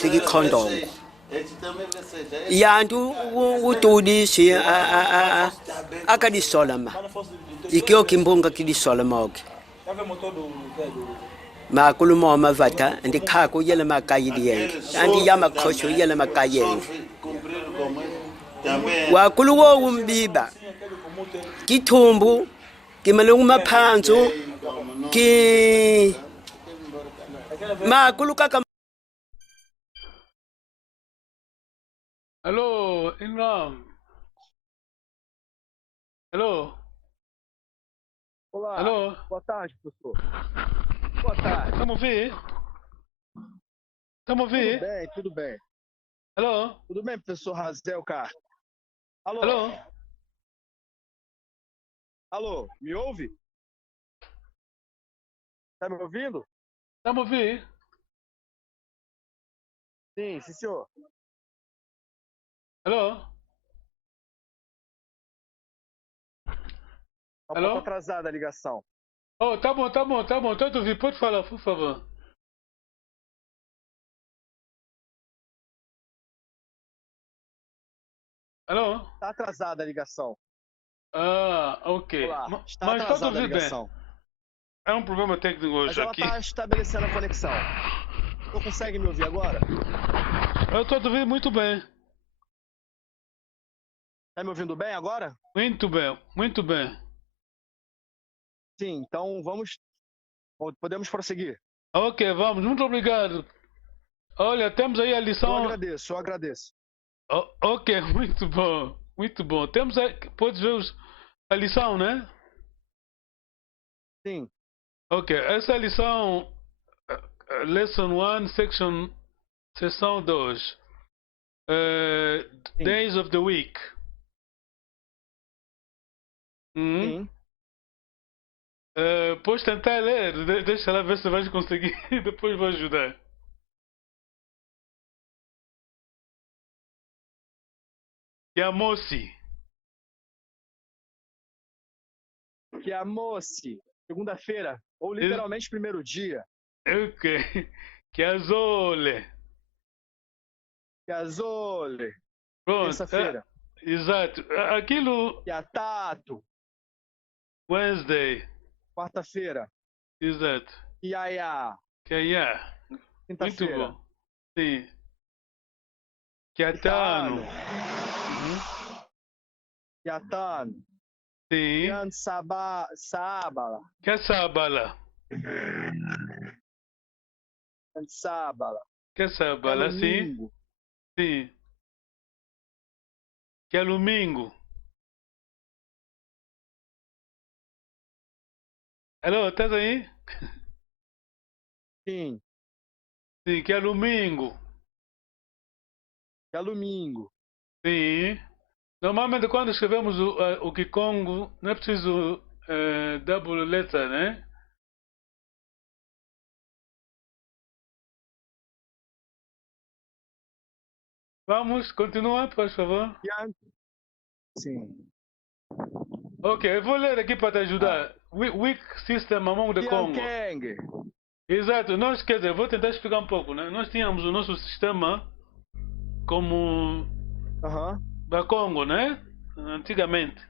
sigi khondongo yantu utudi si akadi solama ikio kimbunga kidi solama oke ma kulumo mavata ndi khako yele makayidi yenge andi yama khosho yele makayenge wa kuluwo umbiba kithumbu kimalungu maphanzu ki ma kulukaka. Alô, Inram. Alô? Olá, Alô? boa tarde, professor. Boa tarde. Tá me ouvir? Tá me ouvir? Tudo bem, tudo bem. Alô? Tudo bem, professor Razel Car? Alô? Alô? Alô, me ouve? Tá me ouvindo? Tá me ouvir? Sim, senhor. Alô? Tá um Alô? pouco atrasada a ligação. Oh, tá bom. Tô te ouvindo. Pode falar, por favor. Alô? Tá atrasada a ligação. Ah, ok. Olá, está Mas tô te atrasada a ouvindo bem. ligação. É um problema técnico Mas hoje ela aqui. está estabelecendo a conexão. Você consegue me ouvir agora? Eu tô te ouvindo muito bem. Tá me ouvindo bem agora? Muito bem, muito bem. Sim, então podemos prosseguir. Ok, vamos. Muito obrigado. Olha, temos aí a Eu lição. agradeço, eu agradeço. Ok, muito bom. Muito bom. Temos aí, pode ver a lição, né? Sim, Ok, essa é a lição, Lesson 1, Seção 2. sim, Days of the Week. sim. Podes tentar ler, deixa lá ver se vais conseguir, depois vou ajudar. Yamosi. Que a moça, segunda-feira, ou literalmente primeiro dia. Ok. Chiazole. Gazole, Pronto. terça-feira. Exato. Aquilo, Yatato, Wednesday. quarta-feira. Exato. Iaiá, Que aí é. Muito quinta-feira. bom. Sim. Kiatano. Itano, Yatano. Sim. Yan Sábala, Que é Sabala. Yan Sábala. Que é Que é Sabala, sim. domingo. Sim. Que é domingo. Alô, estás aí? Sim, Sim, que é domingo. que é domingo. Sim. Normalmente quando escrevemos o Kikongo, não é preciso double letter, né? Vamos, continua, por favor. Yan, sim. Ok, eu vou ler aqui para te Ah. ajudar. Weak System Among the Congo. Yankeng, Exato, nós, quer dizer, vou tentar explicar um pouco, né? Nós tínhamos o nosso sistema como aham, da Congo, né? Antigamente. sim.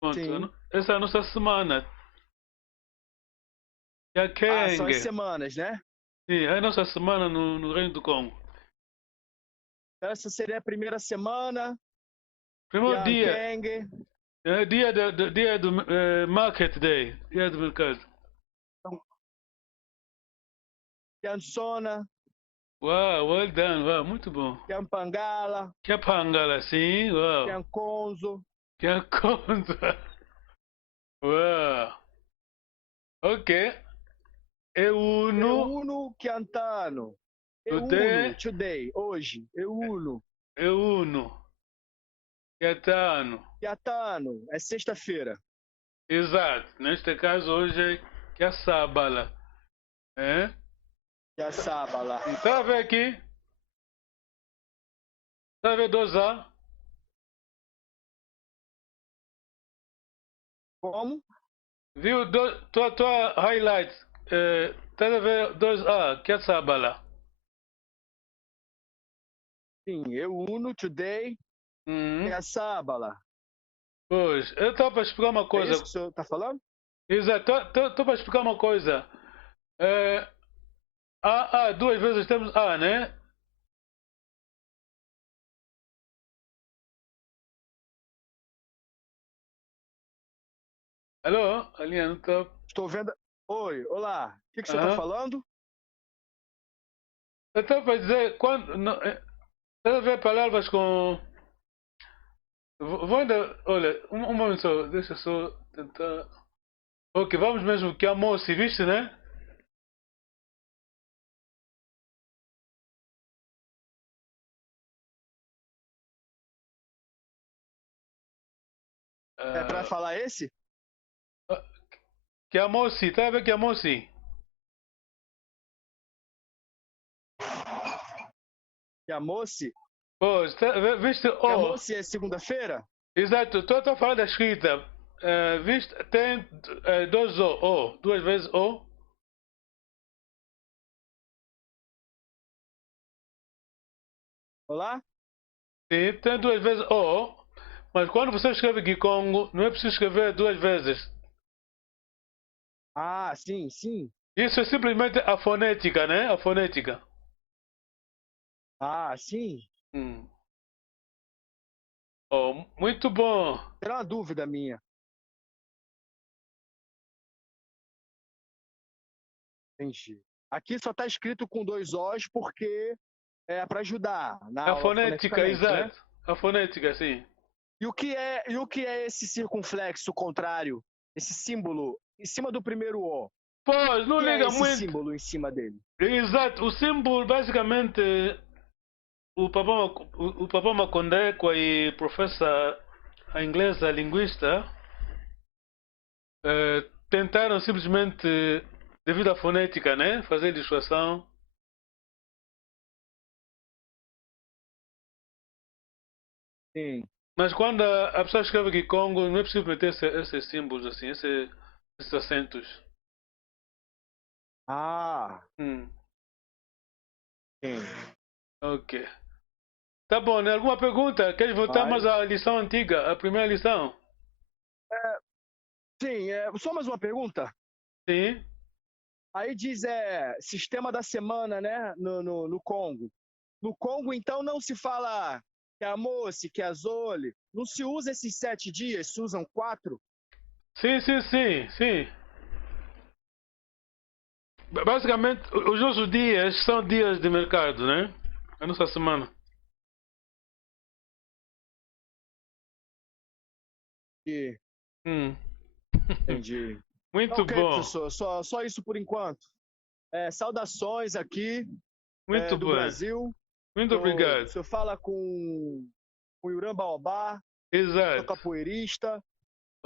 Pronto, essa é a nossa semana. Ah, são as Yakeng. semanas, né? Sim, é a nossa semana no Reino do Congo. Essa seria a primeira semana. Primeiro dia, Yankeng, dia do Market Day, dia do mercado. Yansona, Uau, well done, uau, muito bom. Yampangala, Que é Pangala, sim, uau. Yankonzo. Que é conta. Uau. Ok. Euno, Euno Chiantano. Euno, today, today, hoje. Euno. Euno, Yatano. Chiatano, é sexta-feira. Exato. Neste caso, hoje é que é sábala. É? Yaçabala. Está a ver aqui? Está a ver 2A? Como? Viu? Tua highlights. Está a ver 2A, que é sábala. Sim, eu uno, today, Uhum. e a sábala. Pois, eu estou para explicar uma É coisa. isso que o senhor está falando? Exato, estou para explicar uma coisa. É, duas vezes temos A, né? Alô? A linha não está. Estou vendo. Oi, olá. O que o senhor está Aham. falando? Eu estou para dizer, quando. Estás a ver palavras com. Vou ainda. Olha, um momento só, deixa só tentar. Ok, vamos mesmo que almoço, viste, né? É para Ah, falar esse? que almoço, tá a ver que almoço? Que a moça? Pois, viste, Que a oh, moça é segunda-feira? exato, estou a falar da escrita. Viste, tem dois O, duas vezes O. Olá? Sim, tem duas vezes O, mas quando você escreve Gikongo, não é preciso escrever duas vezes. Ah, sim, sim. Isso é simplesmente a fonética, né? A fonética. Ah, sim. Hum. Oh, muito bom. Era uma dúvida minha. Entendi. Aqui só está escrito com dois Os porque é para ajudar na A aula fonética, foneticamente, né? exato. A fonética, sim. E o que é esse circunflexo contrário? Esse símbolo em cima do primeiro O? O Pois, não que é liga esse muito. símbolo em cima dele? Exato. O símbolo, basicamente, o Papa Macondé, com a professora a inglesa linguista, tentaram simplesmente, devido à fonética, né? Fazer dissuasão. Sim. Mas quando a pessoa escreve aqui Congo, não é preciso meter esses símbolos assim, esses acentos. Ah, Hum, sim. ok. Tá bom, né? Alguma pergunta? Queres voltar Mas, mais à lição antiga, a primeira lição? sim, só mais uma pergunta. Sim. Aí diz sistema da semana, né? No Congo. No Congo, então, não se fala que é a moça, que é a Zole. Não se usa esses 7 dias, se usam 4. Sim, sim, sim, sim. Basicamente, os nossos dias são dias de mercado, né? A nossa semana. E, Hum. entendi. Muito Ok, bom, professor. Só isso por enquanto. Saudações aqui muito do bom. Brasil. Muito O obrigado. senhor fala com o Yuran Baobá, sou Exato. capoeirista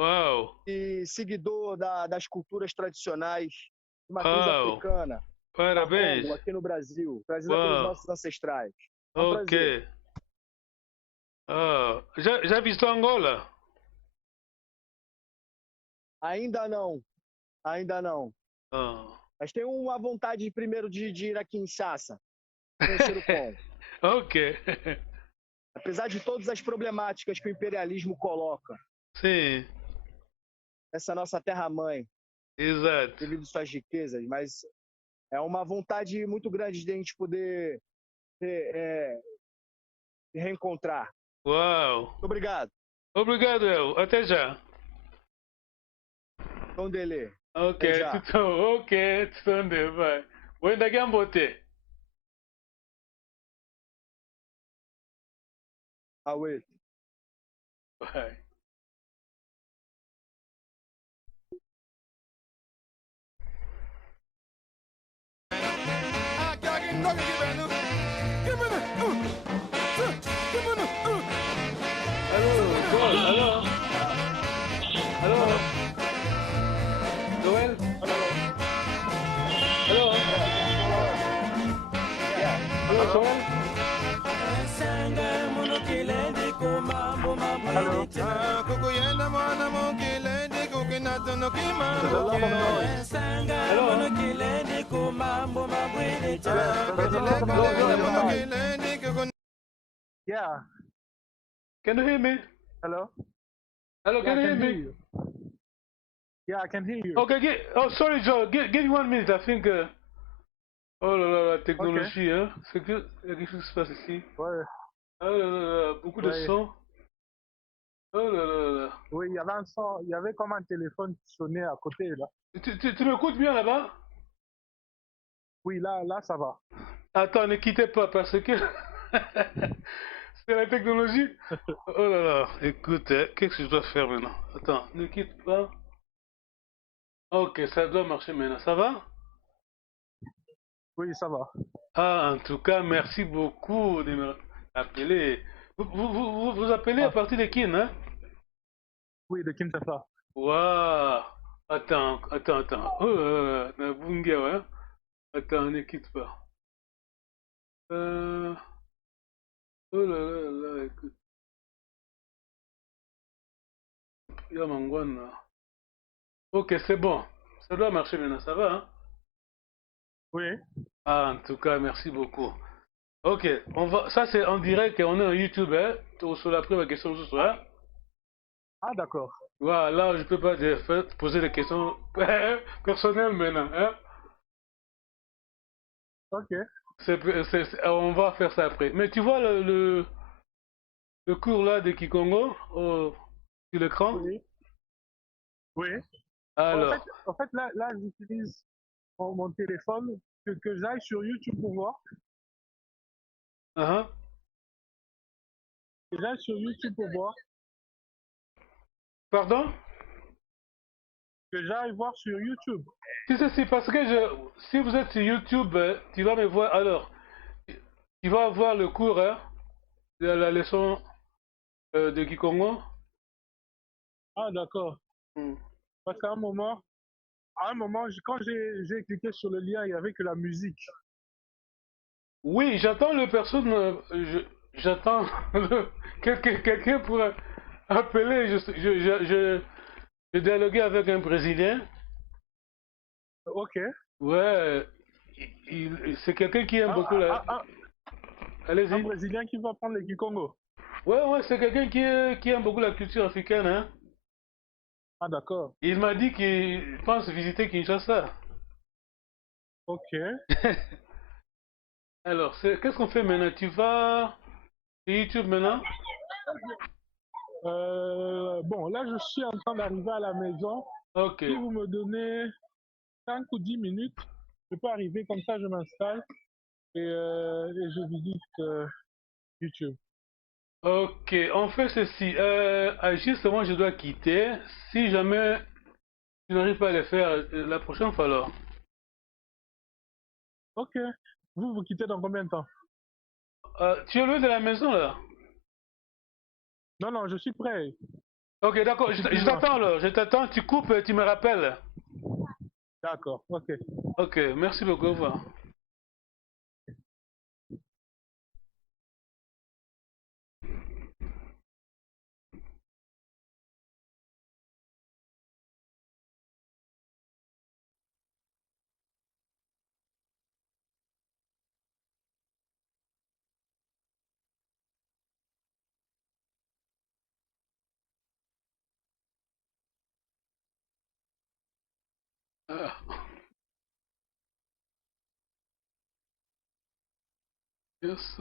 Uau, e seguidor das culturas tradicionais de matriz uau. africana, da Parabéns. Congo, aqui no Brasil, trazida pelos Uau, nossos ancestrais. É um ok. prazer. Já visitou Angola? Ainda não, ainda não. Ah. Mas tenho uma vontade primeiro de ir a Kinshasa, conhecer o Congo. Ok. Apesar de todas as problemáticas que o imperialismo coloca Sim, nessa nossa terra-mãe, exato. devido às suas riquezas, mas é uma vontade muito grande de a gente poder se reencontrar. Uau. Muito obrigado. Obrigado, eu. Até já. Tom Dele. Ok, Até já. tudo ok, tudo vai. When the game bote. Away. Bye. Hello, Joel. Hello. Hello. Joel. Hello. Hello, Joel. Kukuyenda mwana mukilende kukinatu nukimano Hello. kukilende Yeah. Can you hear me? Hello. Hello, Yeah, can I you can hear hear me? you. Yeah, I can hear you. Okay, oh, sorry, Joe. Give me 1 minute. I think. Oh là là, la Okay. technologie, hein. C'est que il y a quelque chose qui se passe ici. Ouais. Oh là là là, beaucoup de Ouais. son. Oh là là là. Oui, il y avait un son, il y avait comme un téléphone qui sonnait à côté là. Tu m'écoutes bien là-bas? Oui, là, ça va. Attends, ne quittez pas parce que c'est la technologie. Oh là là, écoute, qu'est-ce que je dois faire maintenant? Attends, ne quitte pas. Ok, ça doit marcher maintenant. Ça va? Oui, ça va. Ah, en tout cas, merci beaucoup de me appeler. Vous appelez à Ah, partir de qui, hein? oui, de Kinshasa. Waouh! Attends. Oh là là, Nabungia, ouais. Attends, ne quitte pas. Euh... Oh là là là, écoute. Il y a Mangwan là. Ok, c'est bon. Ça doit marcher maintenant, ça va, hein? Oui. Ah, en tout cas, merci beaucoup. Ok, on va. Ça, c'est en direct et on est en YouTube, hein? Sur la première question ce soir. Ah, d'accord. Voilà, je peux pas te poser des questions personnelles maintenant, hein? Ok. On va faire ça après. Mais tu vois le cours là de Kikongo sur l'écran? Oui. Oui. Alors, En fait là j'utilise mon téléphone, que j'aille sur YouTube pour voir. hein? Que j'aille sur YouTube pour voir. Pardon? Que j'aille voir sur YouTube. Si c'est parce que si vous êtes sur YouTube, tu vas me voir. Alors, tu vas voir le cours hein, de la leçon de Kikongo. Ah, d'accord. Hmm. Parce qu'à un moment, quand j'ai cliqué sur le lien, il n'y avait que la musique. Oui, j'attends le personne, j'attends quelqu'un pour appeler. Je dialoguais avec un Brésilien. Ok. Ouais, c'est quelqu'un qui aime beaucoup la. Un Allez-y. Brésilien qui va prendre les Kikongo. Ouais, c'est quelqu'un qui aime beaucoup la culture africaine, hein. Ah, d'accord. Il m'a dit qu'il pense visiter Kinshasa. Ok. Alors, qu'est-ce qu'on fait maintenant? Tu vas sur YouTube maintenant? Bon, là, je suis en train d'arriver à la maison. Ok. Si vous me donnez 5 ou 10 minutes, je peux arriver comme ça, je m'installe et je visite YouTube. Ok, on fait ceci. Justement, je dois quitter. Si jamais tu n'arrives pas à le faire la prochaine fois alors. Ok. Vous quittez dans combien de temps? Tu es loin de la maison là? Non, je suis prêt. Ok, d'accord, Je suis plus je loin. t'attends alors. Je t'attends, tu coupes et tu me rappelles. D'accord, ok. Ok, merci beaucoup. Au revoir. Ah, yes,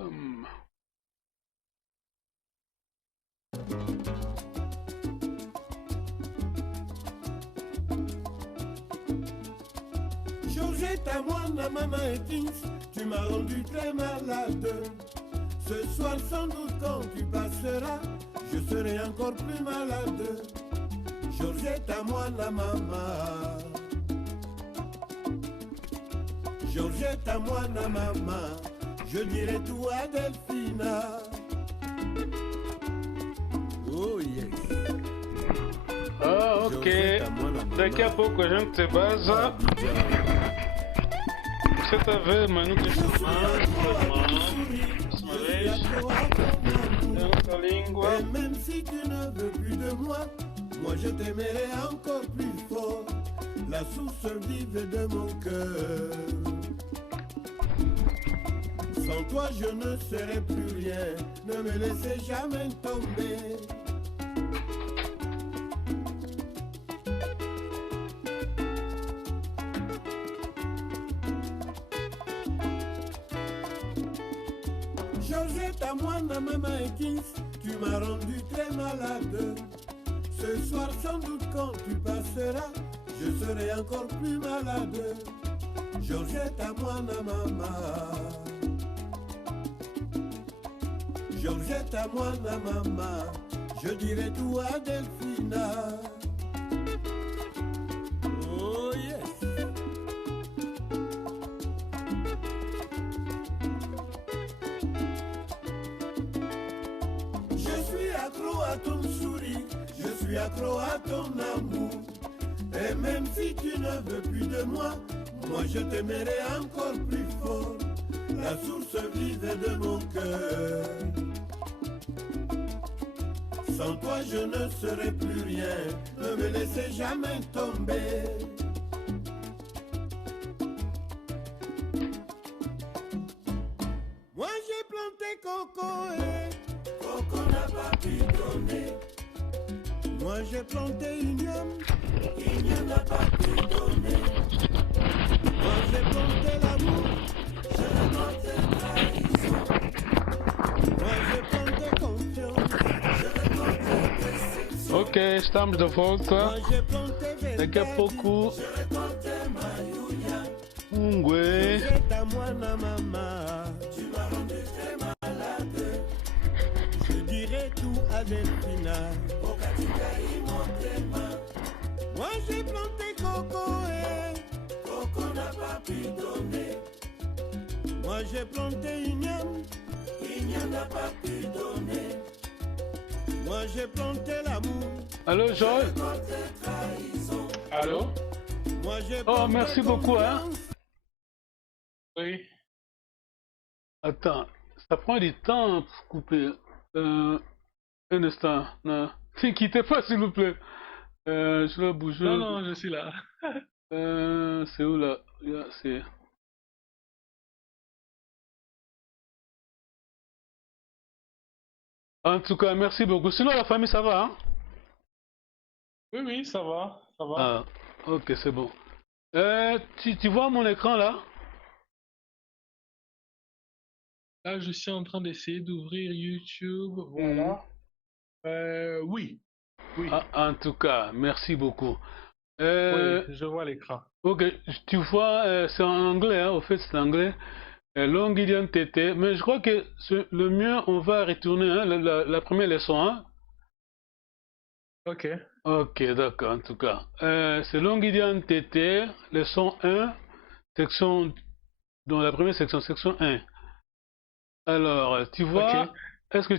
Georgette, à moi, la maman et Kings, tu m'as rendu très malade. Ce soir, sans doute, quand tu passeras, je serai encore plus malade. Georgette, à moi, la maman. Georgette, à moi, la maman. Je dirai tout à Delphina. Oh yes. Ah, ok. Georgette, à moi, la maman. Daqui a pouco a gente se baza. Você tá vendo, mano? Que essa língua. Et même si tu ne veux plus de moi, moi je t'aimerai encore plus fort, la source vive de mon cœur. Sans toi je ne serai plus rien, ne me laissez jamais tomber. Georgette, à moi, maman et Kings, tu m'as rendu très malade. Ce soir, sans doute, quand tu passeras, je serai encore plus malade. Georgette, à moi, maman. Georgette, à moi, maman. Je dirai tout à Delphina. Oh yes. Je suis accro à ton sourire, je suis accro à ton amour. Et même si tu ne veux plus de moi, moi je t'aimerai encore plus fort. La source vive de mon cœur. Sans toi je ne serai plus rien, ne me laissez jamais tomber. Moi j'ai planté coco et coco n'a pas pu donner. Moi j'ai planté igname, igname n'a pas pu donner. Moi j'ai planté l'amour, je l'ai planté trahison. Moi j'ai planté confiance, je l'ai planté déception. Ok, estamos de volta. Moi j'ai planté Daqui a verdade, pouco, je l'ai planté maïouya. Ngwe. C'est à moi, na maman. Tu m'as rendu très malade. Je dirai tout à Delphina. Moi j'ai planté coco et coco n'a pas pu donner. Moi j'ai planté igname, igname n'a pas pu donner. Moi j'ai planté l'amour. Allô, Joël? Trahison. Allô? Moi j'ai Oh, planté merci beaucoup, hein. confiance. Oui. Attends, ça prend du temps pour couper. Un instant. Ne quittez pas, s'il vous plaît. Je dois bouger. Non, non, je suis là. C'est où là? C'est... En tout cas, merci beaucoup. Sinon, la famille, ça va, hein? Oui, oui, ça va, ça va. Ah, ok, c'est bon. Tu vois mon écran là? Là, je suis en train d'essayer d'ouvrir YouTube. Voilà. Oui, oui, En tout cas, merci beaucoup. oui, je vois l'écran. Ok, tu vois, c'est en anglais, hein, au fait, c'est en anglais. Long Gideon TT, mais je crois que le mieux, on va retourner hein, la première leçon. Hein? Ok, Ok, d'accord, en tout cas. C'est Long Gideon TT, leçon 1, section, dans la première section, section 1. Alors, tu vois, ok. est-ce que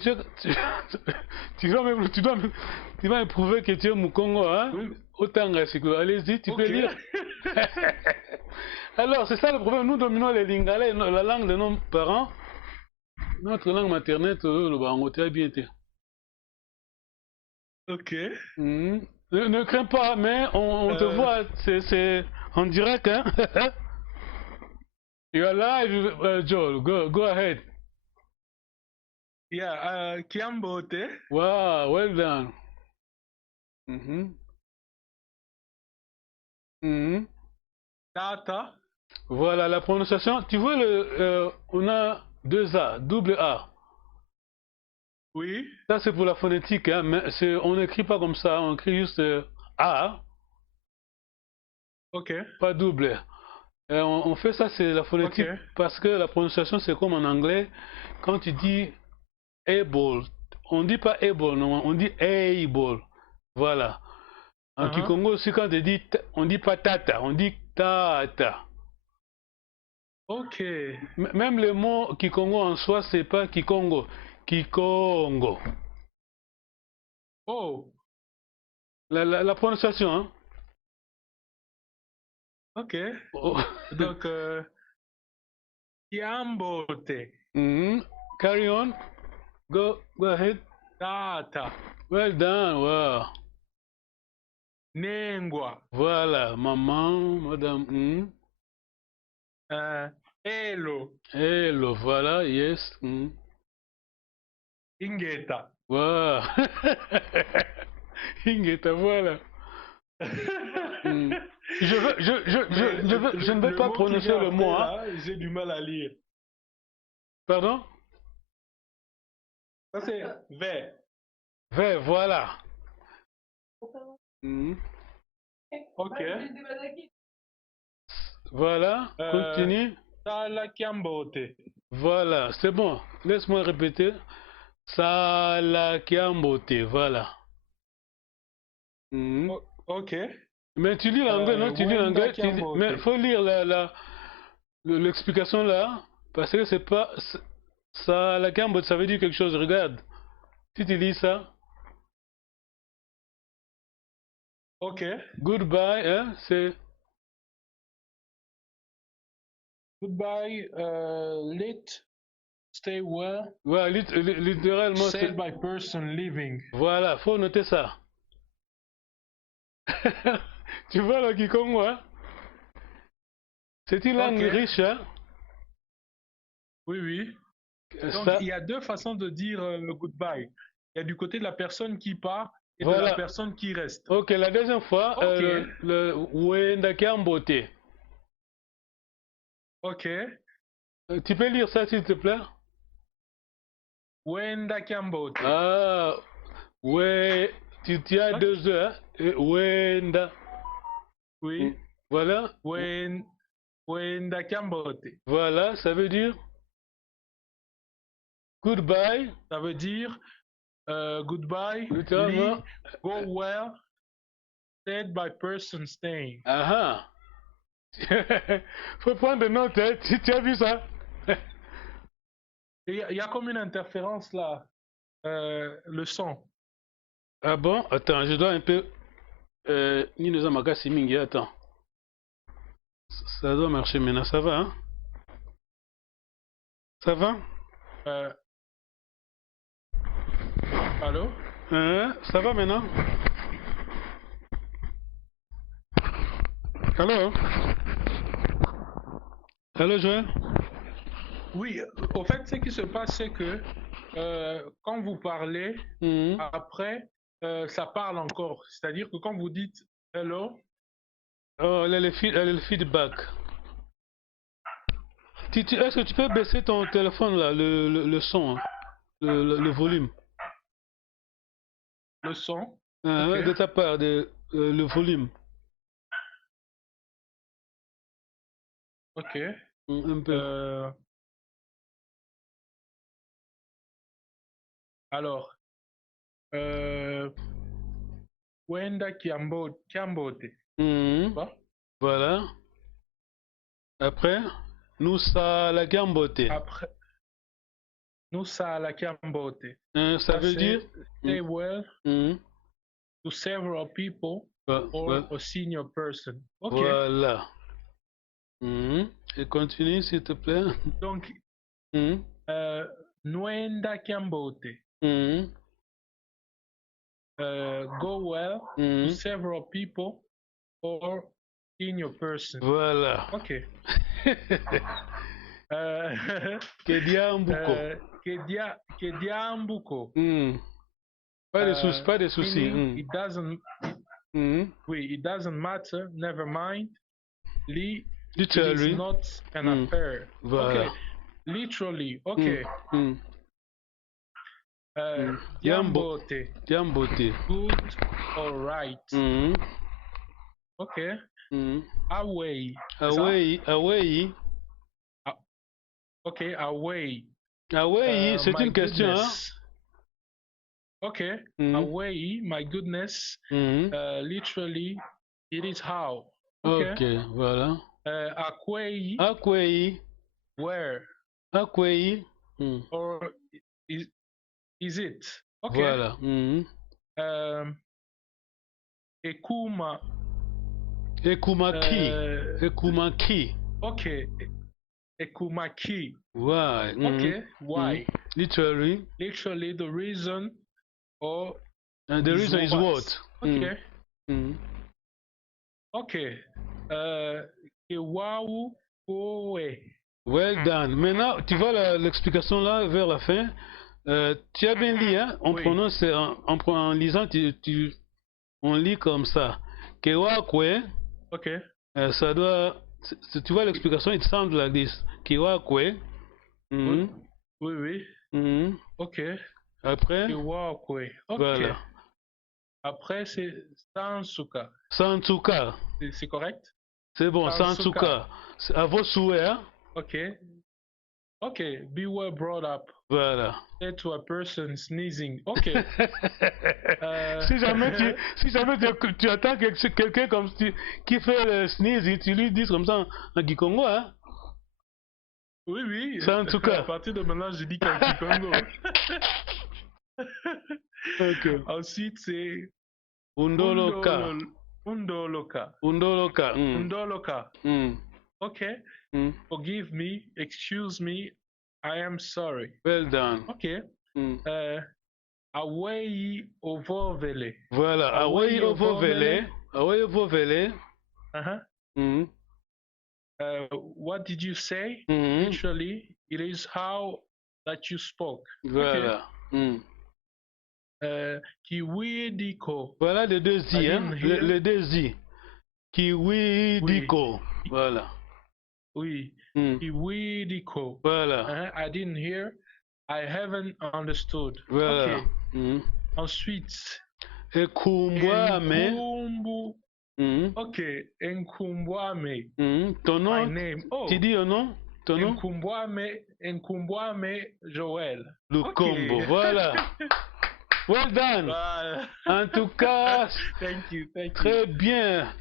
tu vas me prouver que tu es Mukongo, hein? Oui. Autant que allez-y, tu peux Ok. lire. Alors, c'est ça le problème, nous dominons les lingala, la langue de nos parents. Notre langue maternelle, le bango, tu as bien été. Ok. Ne crains pas, mais on te voit, c'est en direct, hein? You are live, Joel, go ahead. Yeah, Kiambote. Wow, well done. Mhm. Mhm. Tata. Voilà la prononciation. Tu vois, on a deux A, double A. Oui. Ça, c'est pour la phonétique, hein, mais on n'écrit pas comme ça, on écrit juste A, Ok. pas double. On fait ça, c'est la phonétique, Ok. parce que la prononciation, c'est comme en anglais. Quand tu dis able, on dit pas able, non, on dit able. Voilà. En Kikongo aussi, quand on dit pas tata, on dit tata. Ok. Même le mot Kikongo en soi, c'est pas Kikongo, Kikongo. Oh. La prononciation, hein? Ok. Oh. Donc, Kiambote. Carry on. Go ahead. Tata. Well done. Wow. Nengwa. Voilà, maman, madame. Hello. Hello, voilà, yes. Ingeta. Voilà. Ingeta, voilà. Je ne veux Le pas mot qui prononcer vient le après, mot, hein. là, j'ai du mal à lire. Pardon? Ça, c'est vert. Vert, voilà. Ok. Voilà, continue. Salakiambote. Voilà, c'est bon. Laisse-moi répéter. Salakiambote, voilà. Ok. Mais tu lis l'anglais, non? Tu lis Wenda l'anglais. Mais Kiambote. faut lire l'explication là. Parce que c'est pas. Salakiambote, ça veut dire quelque chose. Regarde. Si tu lis ça. Ok. Goodbye, hein? C'est. Goodbye, lit, stay well, Voilà, littéralement. said by person living. Voilà, faut noter ça. Tu vois là qui comme moi? C'est une langue Ok. riche, hein? Oui, oui. Donc, Ça, il y a deux façons de dire goodbye. Il y a du côté de la personne qui part et de voilà. la personne qui reste. Ok, la deuxième fois, Ok. le Wenda Kiambote. Ok. Tu peux lire ça s'il te plaît? Wenda Kiambote. Ah, ouais, tu as deux heures. Wenda. Oui. Voilà. Wenda Kiambote. Voilà, ça veut dire goodbye. Ça veut dire goodbye, Littéralement. leave, go well, said by person staying. Ah ah. Faut prendre des notes, hein. Tu as vu ça? Il y a comme une interférence là, le son. Ah bon? Attends, je dois un peu. Nino Zamagasi Mingi, attends. Ça doit marcher maintenant, ça va, hein? Ça va? Allô? Ça va maintenant? Allô? Allô, Joël? Oui, au fait, ce qui se passe, c'est que quand vous parlez, après, ça parle encore. C'est-à-dire que quand vous dites hello, oh, elle a le feedback. Est-ce que tu peux baisser ton téléphone là, le son, hein, le volume? le son. Ouais, de ta part, le volume. Ok. Un peu. Alors, Wenda Kiambote. Voilà. Après, nous ça la gambote. Après, nous ça la Kiambote. Ça veut dire stay well to several people or a senior person. Ok. Voilà. Et continue s'il te plaît. Donc, Nwenda Kiambote. Go well to several people or senior person. Voilà. Ok. Kediambuko. Kediambuko. Pas de soucis, pas de soucis. It doesn't. Oui, it doesn't matter. Never mind. It is not an affair. Voilà. Okay. Literally. Okay. Diambote. Diambote. Good or right. Okay. Away. Away. Away. Okay, away. Away, c'est une question, hein? Okay, away, my goodness. Literally, it is how. Okay, voilà. Akwei. Akwei. Where? Akwei. Or is it? Okay. Voilà. Ekuma. Ekumaki. Ekumaki. Okay. Ekumaki. Why? Okay. Why? Literally. Literally, the reason or. And the reason is what? Okay. Okay. Kewau Koe. Well done. Maintenant, tu vois l'explication là vers la fin. Tu as bien lu, hein? On Oui. prononce en lisant, on lit comme ça. Kiwakwe, Ok. ça doit. Tu vois l'explication, it sounds like this. Kiwakwe. Mhm. Oui, oui. Mhm. Ok. Après, Kiwakwe. Ok. voilà. Après, c'est Sansuka. Sansuka. C'est correct? C'est bon, Sansuka. Sansuka. À vos souhaits, hein? Ok. Ok. Be well brought up. Voilà. Say to a person sneezing. Ok. Si jamais tu attends quelqu'un comme qui fait le sneeze, tu lui dis comme ça en Kikongo, hein? Oui, oui. Sansuka. À partir de maintenant, je dis qu'en Kikongo. Ok. Ensuite, c'est Undoloka. Undoloka. Undoloka. Undoloka. Ok. Mm. Forgive me. Excuse me. I am sorry. Well done. Ok. Mm. Away ovovele. Voilà. Away ovovele. Away ovovele. Mm. What did you say? Mm. Actually, it is how that you spoke. Voilà. Okay. Kiwidiko. Voilà les deux i, hein? Les deux i. Kiwidiko. Oui. Voilà. Oui. Mm. Kiwidiko. Voilà. I didn't hear. I haven't understood. Voilà. Ok. Mm. Ensuite. Ekumbwame. Nkumbu. Mm. Ok. Nkumbwame. Mm. Ton nom? My name. Oh. Tu dis un nom? Ton nom? Nkumbwame Joël. Lukombo. Okay. Voilà. Well done. En tout cas, thank you. Très bien.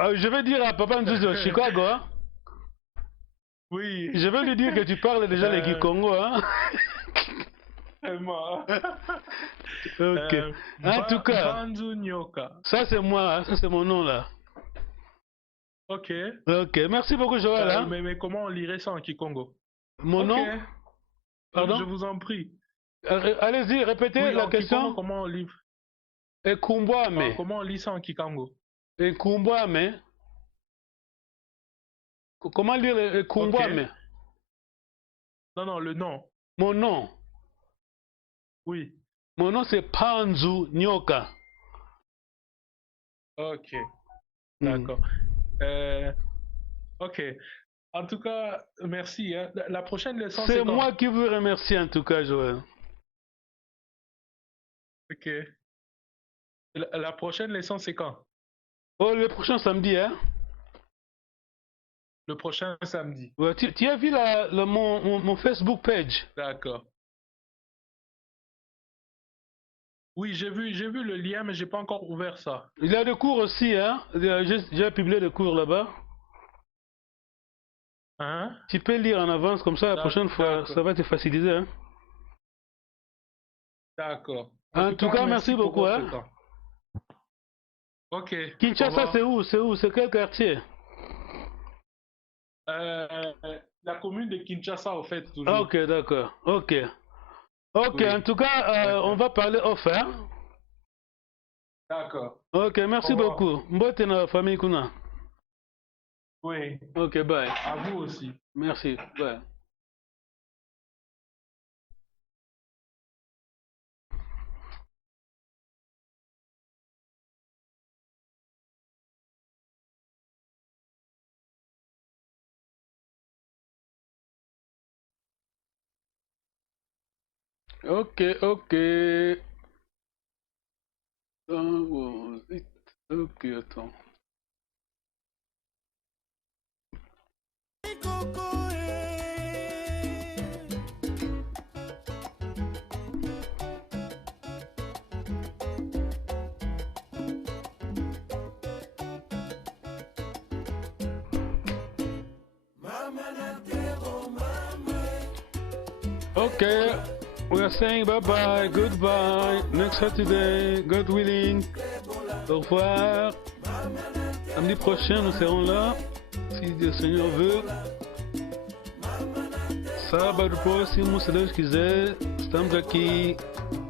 Je vais dire à Papa Nzuzo Chicago, hein? Oui. Je vais lui dire que tu parles déjà les Kikongo, hein? Ok. En tout cas, ça c'est moi, hein? Ça c'est mon nom là. Ok. Ok, merci beaucoup Joël. Hein? Mais comment on lirait ça en Kikongo? Mon nom? Pardon? Je vous en prie. Allez-y, répétez la question. Kikongo, comment on lit? Ekumbwame. Comment on lit ça en Kikongo? Ekumbwame. Comment lire Ekumbwame? Okay. Non, le nom. Mon nom? Oui. Mon nom c'est Panzu Nyoka. Ok. D'accord. Ok. En tout cas, merci. Hein. La prochaine leçon, c'est moi qui vous remercie en tout cas, Joël. Ok. La prochaine leçon, c'est quand? Oh, le prochain samedi, hein? Le prochain samedi. Ouais, tu as vu mon Facebook page? D'accord. Oui, j'ai vu le lien, mais j'ai pas encore ouvert ça. Il y a des cours aussi, hein? J'ai publié des cours là-bas. Hein? Tu peux lire en avance, comme ça la prochaine fois, ça va te faciliter. Hein? D'accord. En tout cas, merci beaucoup. Hein? Ok. Kinshasa, c'est où? C'est quel quartier? La commune de Kinshasa, au fait, toujours. Ah, ok, d'accord. Ok. Ok, oui. En tout cas, on va parler off, hein? D'accord. Ok, merci beaucoup. Mbote na famille kuna. Oui. Ok, bye. À vous aussi. Merci, bye. Ok. Ok, attends. Okay, we are saying bye-bye, goodbye, next Saturday, God willing. Au revoir. Samedi prochain, nous serons là, si le Seigneur veut. Sábado próximo, se Deus quiser, estamos aqui.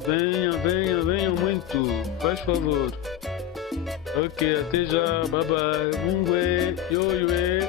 Venha muito, faz favor. Ok, até já, bye bye. Mungwe, yoyue.